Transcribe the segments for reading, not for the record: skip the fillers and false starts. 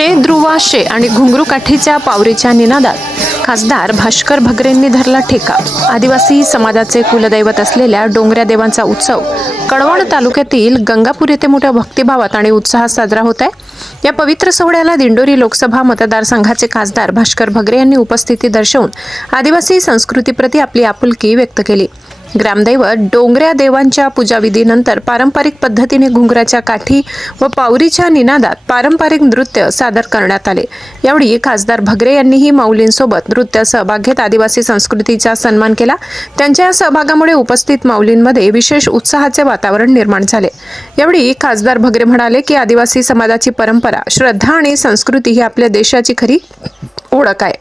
शे ध्रुवा शे आणि घुंगरू काठीच्या पावरीच्या निनादात खासदार भास्कर भगरेंनी धरला ठेका। आदिवासी समाजाचे कुलदैवत असलेल्या डोंगऱ्या देवांचा उत्सव कळवण तालुक्यातील गंगापूर येथे मोठ्या भक्तिभावात आणि उत्साहात साजरा होत आहे। या पवित्र सोहळ्याला दिंडोरी लोकसभा मतदारसंघाचे खासदार भास्कर भगरे यांनी उपस्थिती दर्शवून आदिवासी संस्कृतीप्रती आपली आपुलकी व्यक्त केली। ग्रामदैवत डोंगऱ्या देवांच्या पूजाविधीनंतर पारंपरिक पद्धतीने घुंगराच्या काठी व पावरीच्या निनादात पारंपरिक नृत्य सादर करण्यात आले। यावेळी खासदार भगरे यांनीही माऊलींसोबत नृत्य सहभाग घेत आदिवासी संस्कृतीचा सन्मान केला। त्यांच्या सहभागामुळे उपस्थित माऊलींमध्ये विशेष उत्साहाचे वातावरण निर्माण झाले। यावेळी खासदार भगरे म्हणाले की आदिवासी समाजाची परंपरा, श्रद्धा आणि संस्कृती ही आपल्या देशाची खरी ओळख आहे।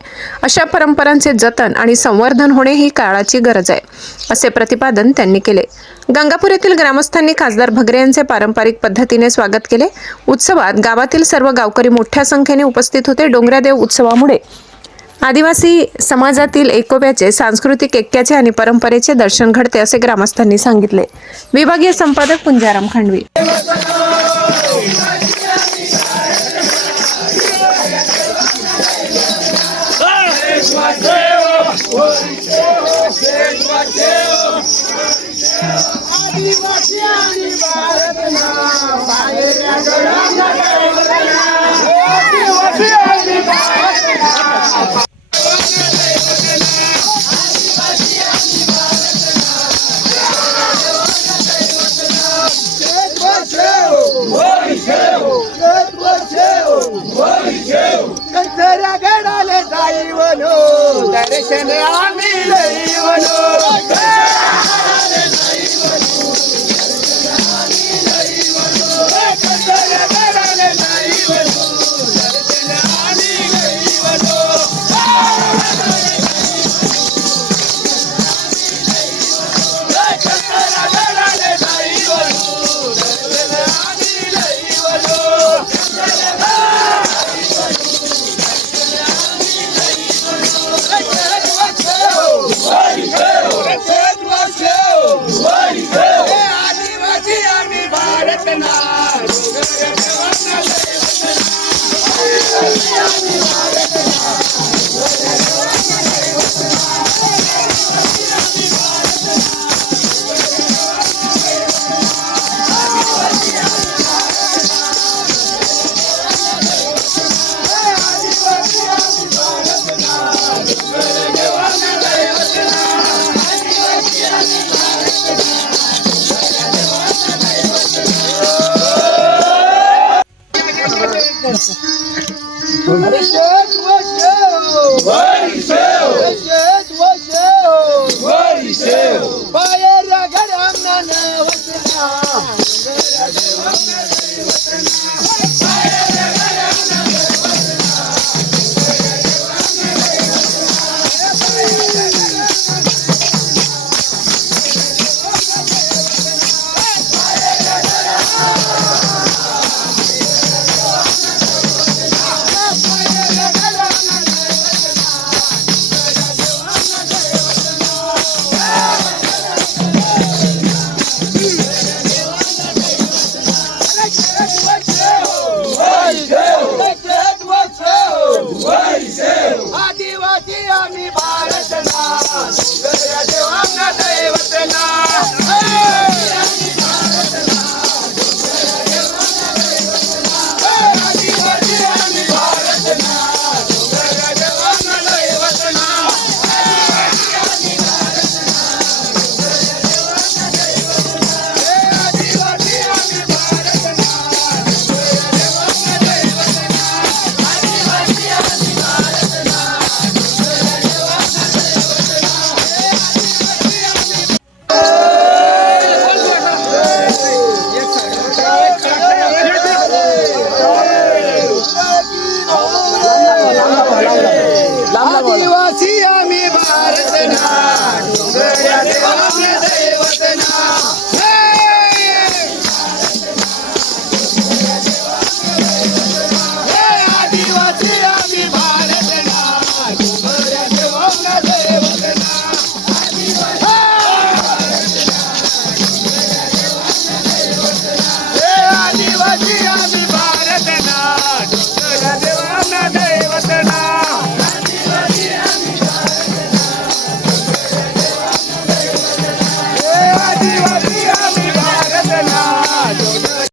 अशा परंपरांचे जतन आणि संवर्धन होणे ही काळाची गरज आहे, असे प्रतिपादन त्यांनी केले। गंगापूर येथील ग्रामस्थांनी खासदार भगरे यांचे पारंपरिक पद्धतीने स्वागत केले। उत्सवात गावातील सर्व गावकरी मोठ्या संख्येने उपस्थित होते। डोंगऱ्या देव उत्सवामुळे आदिवासी समाजातील एकोप्याचे, सांस्कृतिक ऐक्याचे आणि परंपरेचे दर्शन घडते, असे ग्रामस्थांनी सांगितले। विभागीय संपादक पुंजाराम खांडवी। गडाले जाईवनो दर्शन आम्ही लईवनो